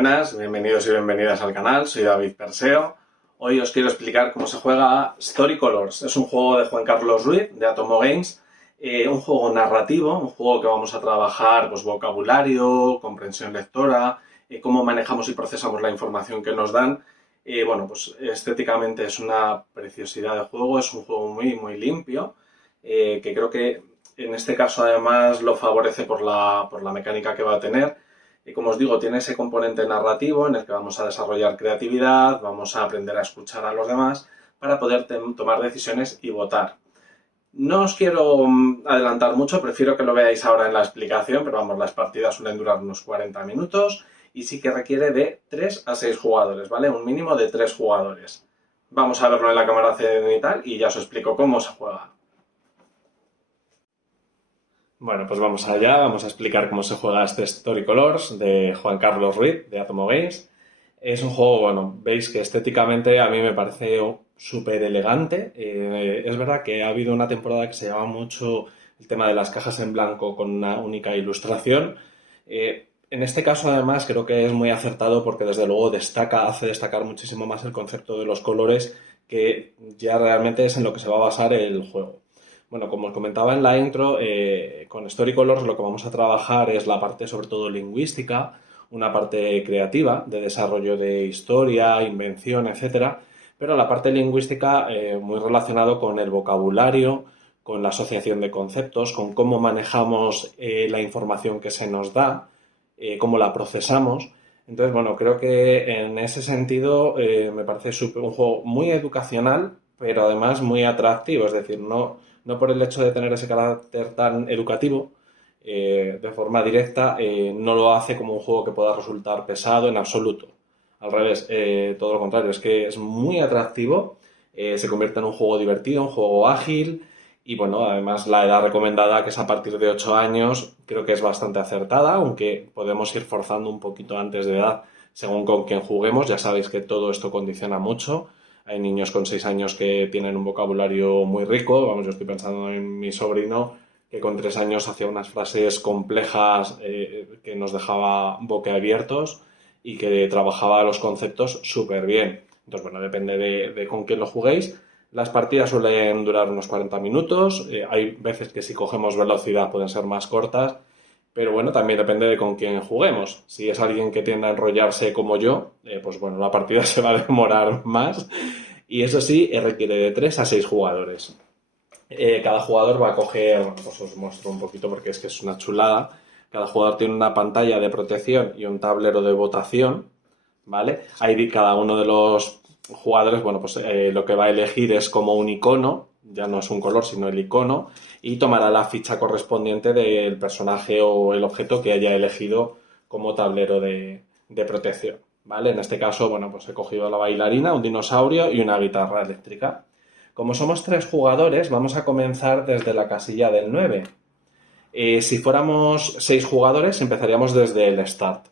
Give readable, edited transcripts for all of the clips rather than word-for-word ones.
Buenas, bienvenidos y bienvenidas al canal, soy David Perseo. Hoy os quiero explicar cómo se juega Story Colors. Es un juego de Juan Carlos Ruiz, de Atomo Games, un juego narrativo, un juego que vamos a trabajar pues, vocabulario, comprensión lectora, cómo manejamos y procesamos la información que nos dan. Bueno, pues estéticamente es una preciosidad de juego, es un juego muy limpio, que creo que en este caso además lo favorece por la mecánica que va a tener. Y como os digo, tiene ese componente narrativo en el que vamos a desarrollar creatividad, vamos a aprender a escuchar a los demás para poder tomar decisiones y votar. No os quiero adelantar mucho, prefiero que lo veáis ahora en la explicación, pero vamos, las partidas suelen durar unos 40 minutos y sí que requiere de 3 a 6 jugadores, ¿vale? Un mínimo de 3 jugadores. Vamos a verlo en la cámara cenital y ya os explico cómo se juega. Bueno, pues vamos allá, vamos a explicar cómo se juega este Story Colors de Juan Carlos Ruiz, de Atomo Games. Es un juego, bueno, veis que estéticamente a mí me parece súper elegante. Es verdad que ha habido una temporada que se llama mucho el tema de las cajas en blanco con una única ilustración. En este caso, además, creo que es muy acertado porque desde luego hace destacar muchísimo más el concepto de los colores, que ya realmente es en lo que se va a basar el juego. Bueno, como os comentaba en la intro, con Story Colors lo que vamos a trabajar es la parte sobre todo lingüística, una parte creativa de desarrollo de historia, invención, etcétera, pero la parte lingüística muy relacionado con el vocabulario, con la asociación de conceptos, con cómo manejamos la información que se nos da, cómo la procesamos. Entonces, bueno, creo que en ese sentido me parece un juego muy educacional, pero además muy atractivo, es decir, no por el hecho de tener ese carácter tan educativo, de forma directa, no lo hace como un juego que pueda resultar pesado en absoluto. Al revés, todo lo contrario, es que es muy atractivo, se convierte en un juego divertido, un juego ágil y bueno, además la edad recomendada, que es a partir de 8 años, creo que es bastante acertada, aunque podemos ir forzando un poquito antes de edad según con quién juguemos. Ya sabéis que todo esto condiciona mucho. Hay niños con 6 años que tienen un vocabulario muy rico. Vamos, yo estoy pensando en mi sobrino, que con 3 años hacía unas frases complejas que nos dejaba boquiabiertos y que trabajaba los conceptos súper bien. Entonces, bueno, depende de con quién lo juguéis. Las partidas suelen durar unos 40 minutos. Hay veces que si cogemos velocidad pueden ser más cortas. Pero bueno, también depende de con quién juguemos. Si es alguien que tiende a enrollarse como yo, pues bueno, la partida se va a demorar más. Y eso sí, requiere de 3 a 6 jugadores. Cada jugador va a coger, bueno, pues os muestro un poquito porque es que es una chulada. Cada jugador tiene una pantalla de protección y un tablero de votación, ¿vale? Ahí cada uno de los jugadores, bueno, pues lo que va a elegir es como un icono, ya no es un color, sino el icono, y tomará la ficha correspondiente del personaje o el objeto que haya elegido como tablero de protección, ¿vale? En este caso, bueno, pues he cogido la bailarina, un dinosaurio y una guitarra eléctrica. Como somos 3 jugadores, vamos a comenzar desde la casilla del 9. Si fuéramos 6 jugadores, empezaríamos desde el start.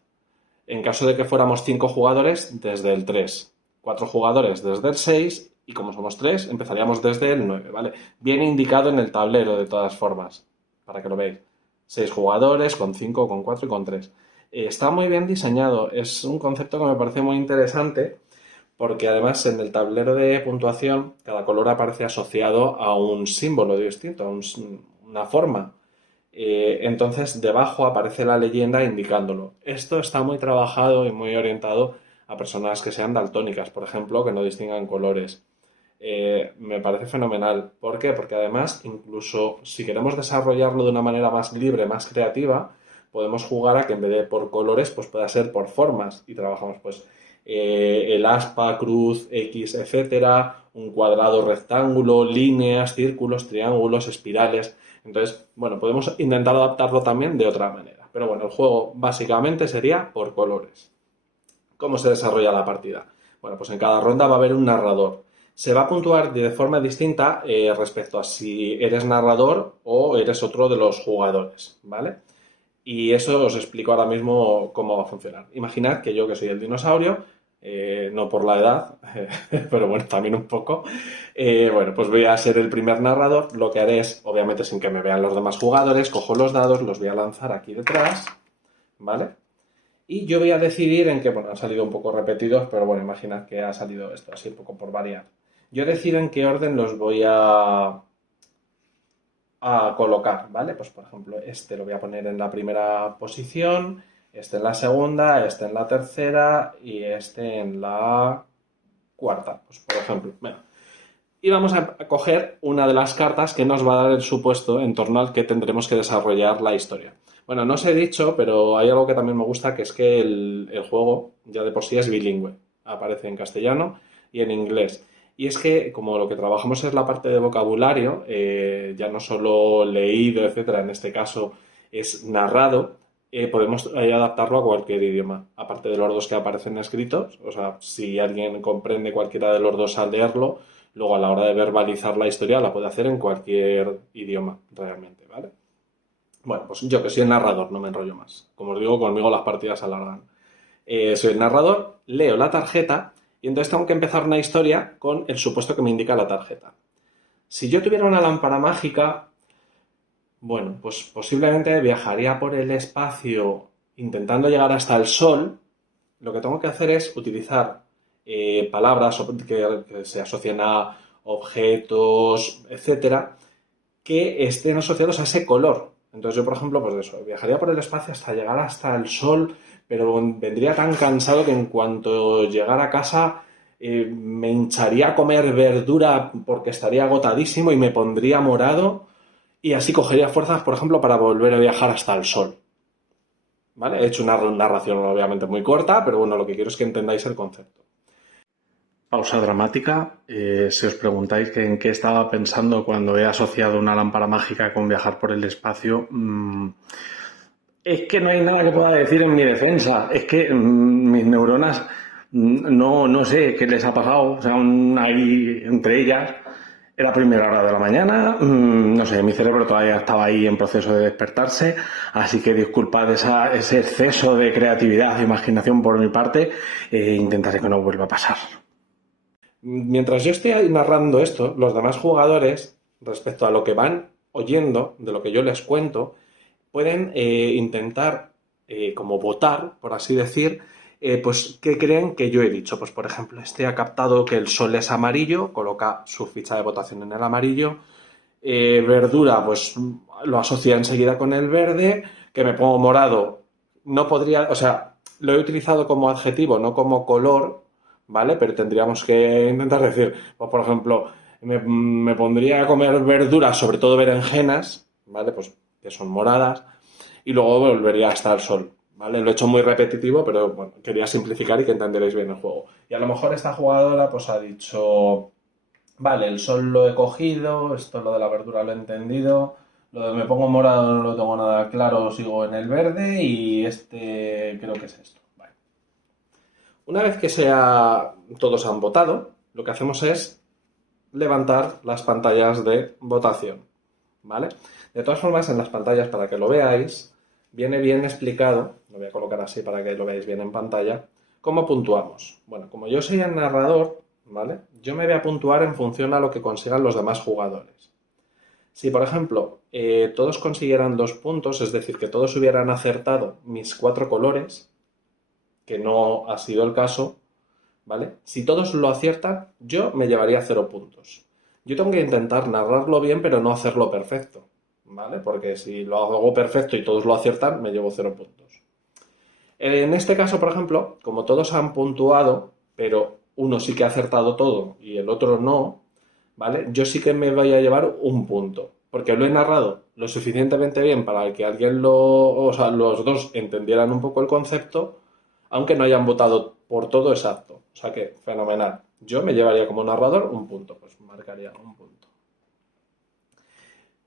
En caso de que fuéramos 5 jugadores, desde el 3. 4 jugadores desde el 6 y como somos 3, empezaríamos desde el 9, ¿vale? Viene indicado en el tablero de todas formas, para que lo veáis. 6 jugadores, con 5, con 4 y con 3. Está muy bien diseñado, es un concepto que me parece muy interesante porque además en el tablero de puntuación cada color aparece asociado a un símbolo distinto, a una forma. Entonces debajo aparece la leyenda indicándolo. Esto está muy trabajado y muy orientado a personas que sean daltónicas, por ejemplo, que no distingan colores. Me parece fenomenal. ¿Por qué? Porque además, incluso si queremos desarrollarlo de una manera más libre, más creativa, podemos jugar a que en vez de por colores, pues pueda ser por formas. Y trabajamos pues el aspa, cruz, X, etcétera, un cuadrado, rectángulo, líneas, círculos, triángulos, espirales. Entonces, bueno, podemos intentar adaptarlo también de otra manera. Pero bueno, el juego básicamente sería por colores. ¿Cómo se desarrolla la partida? Bueno, pues en cada ronda va a haber un narrador. Se va a puntuar de forma distinta respecto a si eres narrador o eres otro de los jugadores, ¿vale? Y eso os explico ahora mismo cómo va a funcionar. Imaginad que yo, que soy el dinosaurio, no por la edad, pero bueno, también un poco, bueno, pues voy a ser el primer narrador. Lo que haré es, obviamente sin que me vean los demás jugadores, cojo los dados, los voy a lanzar aquí detrás, ¿vale? Y yo voy a decidir en qué, bueno, han salido un poco repetidos, pero bueno, imaginad que ha salido esto, así un poco por variar. Yo decido en qué orden los voy a colocar, ¿vale? Pues por ejemplo, este lo voy a poner en la primera posición, este en la segunda, este en la tercera y este en la cuarta, pues por ejemplo. Bueno, y vamos a coger una de las cartas que nos va a dar el supuesto en torno al que tendremos que desarrollar la historia. Bueno, no os he dicho, pero hay algo que también me gusta, que es que el juego ya de por sí es bilingüe. Aparece en castellano y en inglés. Y es que, como lo que trabajamos es la parte de vocabulario, ya no solo leído, etcétera, en este caso es narrado, podemos adaptarlo a cualquier idioma, aparte de los dos que aparecen escritos. O sea, si alguien comprende cualquiera de los dos al leerlo, luego a la hora de verbalizar la historia la puede hacer en cualquier idioma, realmente, ¿vale? Bueno, pues yo que soy el narrador, no me enrollo más. Como os digo, conmigo las partidas se alargan. Soy el narrador, leo la tarjeta y entonces tengo que empezar una historia con el supuesto que me indica la tarjeta. Si yo tuviera una lámpara mágica, bueno, pues posiblemente viajaría por el espacio intentando llegar hasta el sol. Lo que tengo que hacer es utilizar palabras que se asocian a objetos, etcétera, que estén asociados a ese color. Entonces yo, por ejemplo, pues eso, viajaría por el espacio hasta llegar hasta el sol, pero vendría tan cansado que en cuanto llegara a casa me hincharía a comer verdura porque estaría agotadísimo y me pondría morado y así cogería fuerzas, por ejemplo, para volver a viajar hasta el sol. ¿Vale? He hecho una narración obviamente muy corta, pero bueno, lo que quiero es que entendáis el concepto. Pausa dramática. Si os preguntáis que en qué estaba pensando cuando he asociado una lámpara mágica con viajar por el espacio, es que no hay nada que pueda decir en mi defensa. Es que mis neuronas no sé qué les ha pasado. O sea, ahí entre ellas era primera hora de la mañana. No sé, mi cerebro todavía estaba ahí en proceso de despertarse. Así que disculpad ese exceso de creatividad e imaginación por mi parte. Intentaré que no vuelva a pasar. Mientras yo estoy ahí narrando esto, los demás jugadores, respecto a lo que van oyendo, de lo que yo les cuento, pueden intentar como votar, por así decir, pues qué creen que yo he dicho. Pues por ejemplo, este ha captado que el sol es amarillo, coloca su ficha de votación en el amarillo. Verdura, pues lo asocia enseguida con el verde. Que me pongo morado, no podría, o sea, lo he utilizado como adjetivo, no como color, ¿vale? Pero tendríamos que intentar decir, pues por ejemplo, me pondría a comer verduras, sobre todo berenjenas, ¿vale? Pues que son moradas, y luego volvería hasta el sol, ¿vale? Lo he hecho muy repetitivo, pero bueno, quería simplificar y que entenderéis bien el juego. Y a lo mejor esta jugadora pues ha dicho, vale, el sol lo he cogido, esto lo de la verdura lo he entendido, lo de me pongo morado no lo tengo nada claro, sigo en el verde y este creo que es esto. Vale. Una vez que todos han votado, lo que hacemos es levantar las pantallas de votación, ¿vale? De todas formas, en las pantallas, para que lo veáis, viene bien explicado, lo voy a colocar así para que lo veáis bien en pantalla, cómo puntuamos. Bueno, como yo soy el narrador, ¿vale? Yo me voy a puntuar en función a lo que consigan los demás jugadores. Si, por ejemplo, todos consiguieran 2 puntos, es decir, que todos hubieran acertado mis 4 colores, que no ha sido el caso, ¿vale? Si todos lo aciertan, yo me llevaría 0 puntos. Yo tengo que intentar narrarlo bien, pero no hacerlo perfecto, ¿vale? Porque si lo hago perfecto y todos lo aciertan, me llevo 0 puntos. En este caso, por ejemplo, como todos han puntuado, pero uno sí que ha acertado todo y el otro no, ¿vale? Yo sí que me voy a llevar 1 punto, porque lo he narrado lo suficientemente bien para que o sea, los dos entendieran un poco el concepto, aunque no hayan votado por todo exacto. O sea que, fenomenal. Yo me llevaría como narrador 1 punto, pues marcaría 1 punto.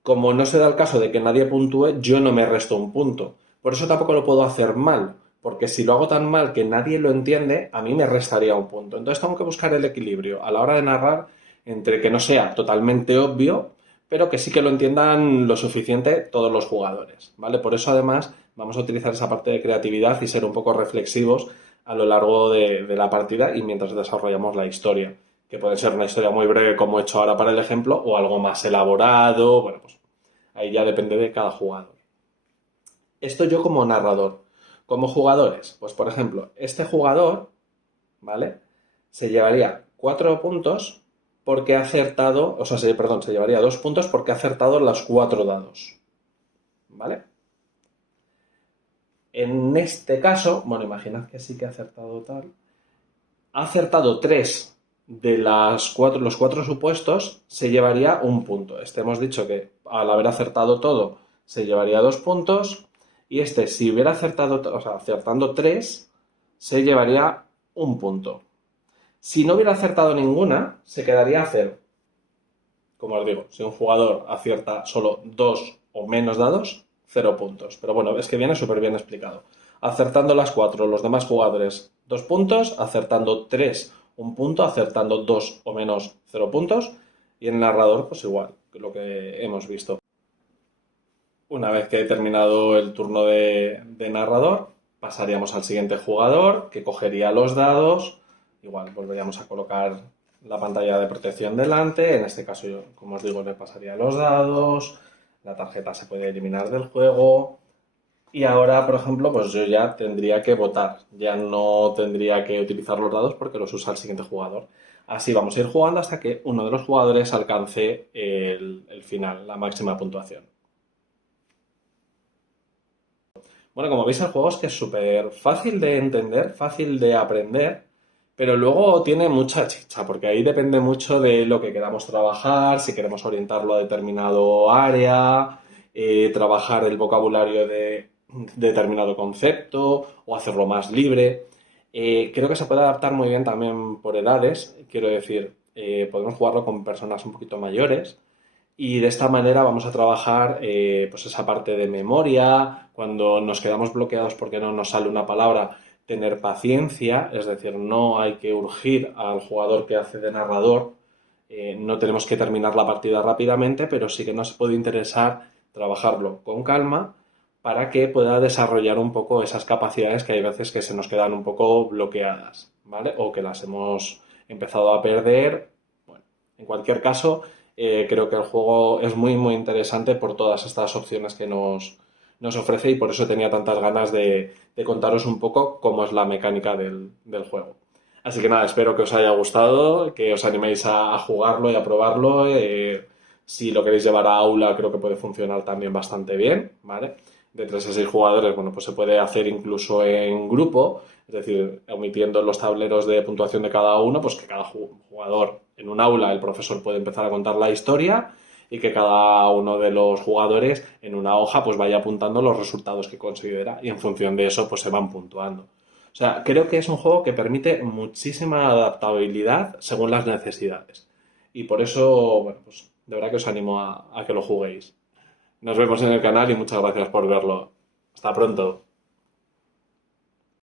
Como no se da el caso de que nadie puntúe, yo no me resto 1 punto. Por eso tampoco lo puedo hacer mal, porque si lo hago tan mal que nadie lo entiende, a mí me restaría 1 punto. Entonces tengo que buscar el equilibrio a la hora de narrar entre que no sea totalmente obvio, pero que sí que lo entiendan lo suficiente todos los jugadores, ¿vale? Por eso además vamos a utilizar esa parte de creatividad y ser un poco reflexivos a lo largo de la partida y mientras desarrollamos la historia, que puede ser una historia muy breve como he hecho ahora para el ejemplo o algo más elaborado, bueno, pues ahí ya depende de cada jugador. Esto yo como narrador. Como jugadores, pues por ejemplo, este jugador, ¿vale? Se llevaría 4 puntos porque ha acertado, o sea, perdón, se llevaría 2 puntos porque ha acertado los 4 dados, ¿vale? En este caso, bueno, imaginad que sí que ha acertado tal, ha acertado 3 de los 4 supuestos, se llevaría un punto. Este hemos dicho que al haber acertado todo, se llevaría 2 puntos. Y este, si hubiera acertado, o sea, acertando 3, se llevaría un punto. Si no hubiera acertado ninguna, se quedaría a 0. Como os digo, si un jugador acierta solo 2 o menos dados, 0 puntos. Pero bueno, es que viene súper bien explicado. Acertando las 4, los demás jugadores 2 puntos, acertando 3, un punto, acertando 2 o menos 0 puntos. Y el narrador, pues igual, que lo que hemos visto. Una vez que he terminado el turno de narrador, pasaríamos al siguiente jugador, que cogería los dados. Igual, volveríamos a colocar la pantalla de protección delante. En este caso, yo, como os digo, le pasaría los dados. La tarjeta se puede eliminar del juego. Y ahora, por ejemplo, pues yo ya tendría que votar. Ya no tendría que utilizar los dados porque los usa el siguiente jugador. Así vamos a ir jugando hasta que uno de los jugadores alcance el final, la máxima puntuación. Bueno, como veis, el juego es que es súper fácil de entender, fácil de aprender, pero luego tiene mucha chicha, porque ahí depende mucho de lo que queramos trabajar, si queremos orientarlo a determinado área, trabajar el vocabulario de determinado concepto o hacerlo más libre. Creo que se puede adaptar muy bien también por edades, quiero decir, podemos jugarlo con personas un poquito mayores y de esta manera vamos a trabajar pues esa parte de memoria, cuando nos quedamos bloqueados porque no nos sale una palabra, tener paciencia, es decir, no hay que urgir al jugador que hace de narrador, no tenemos que terminar la partida rápidamente, pero sí que nos puede interesar trabajarlo con calma para que pueda desarrollar un poco esas capacidades que hay veces que se nos quedan un poco bloqueadas, ¿vale? O que las hemos empezado a perder. Bueno, en cualquier caso, creo que el juego es muy, muy interesante por todas estas opciones que nos ofrece y por eso tenía tantas ganas de contaros un poco cómo es la mecánica del juego. Así que nada, espero que os haya gustado, que os animéis a jugarlo y a probarlo. Si lo queréis llevar a aula, creo que puede funcionar también bastante bien, ¿vale? De 3 a 6 jugadores, bueno, pues se puede hacer incluso en grupo, es decir, omitiendo los tableros de puntuación de cada uno, pues que cada jugador en un aula, el profesor puede empezar a contar la historia y que cada uno de los jugadores en una hoja pues vaya apuntando los resultados que considera y en función de eso pues se van puntuando. O sea, creo que es un juego que permite muchísima adaptabilidad según las necesidades. Y por eso, bueno, pues de verdad que os animo a que lo juguéis. Nos vemos en el canal y muchas gracias por verlo. Hasta pronto.